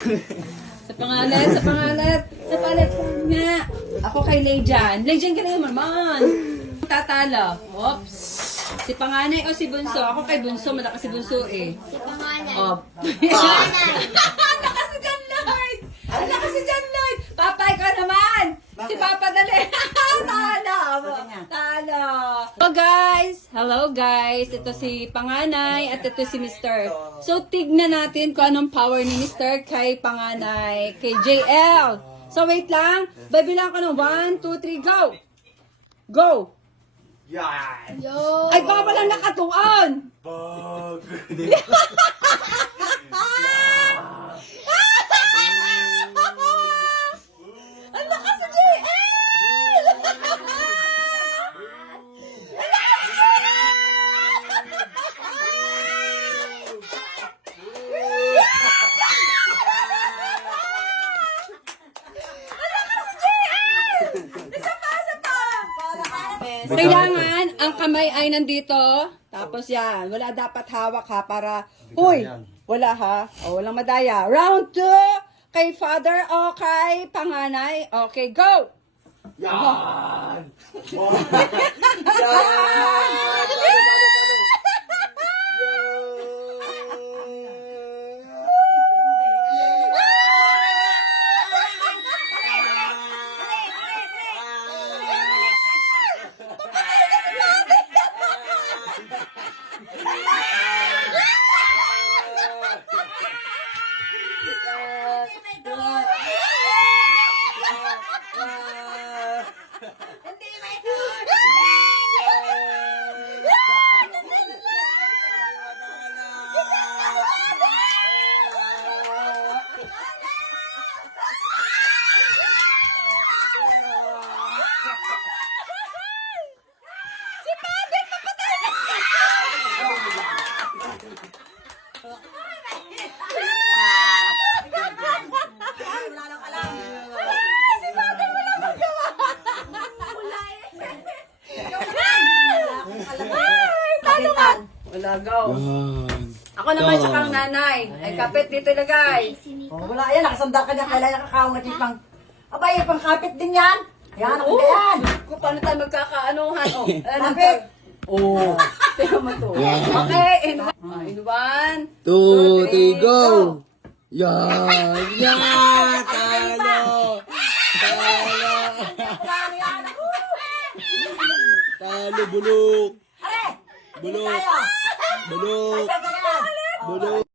Sa pangalan nga. Ako kay Leijan. Leijan ka na naman. Tatalo. Oops. Si panganay o si bunso? Ako kay bunso. Malakas si bunso eh. Si pangalan. Oh. Malakas si John Lloyd. Malakas si John Lloyd. Papay ka naman. Si Papa dali. Talo. Hello guys. Ito si panganay at ito si Mr. So tignan natin kung anong power ni Mr. kay panganay, kay JL. So wait lang. Babilang ko ng 1, 2, 3, go. Go. Yan! Yo! Ay baka walang nakatuon. Bag! Ang lakas sa JL! Kailangan ang kamay ay nandito. Tapos yan, wala dapat hawak ha para... Uy! Wala ha? O, walang madaya. Round 2 kay father o kay panganay. Okay, go! Yan! Yan! Talo! Wala, go. Ako naman siya kang nanay. Ay, kapit dito ilagay. Oh, wala yan, nakasanda ka niya, kailangan nakakaon at pang... Abay, pang kapit din yan. Yan, ako Oo. yan. Kung paano tayo magkakaanuhan. Oh, Kapit. Oh. Tingnan mo to. Okay, in 1, 2, 3, go! Yan! Yan! Talo! Talo, bulok! Are! Bulok! Tayo! Bulok! Tayo! Bulok!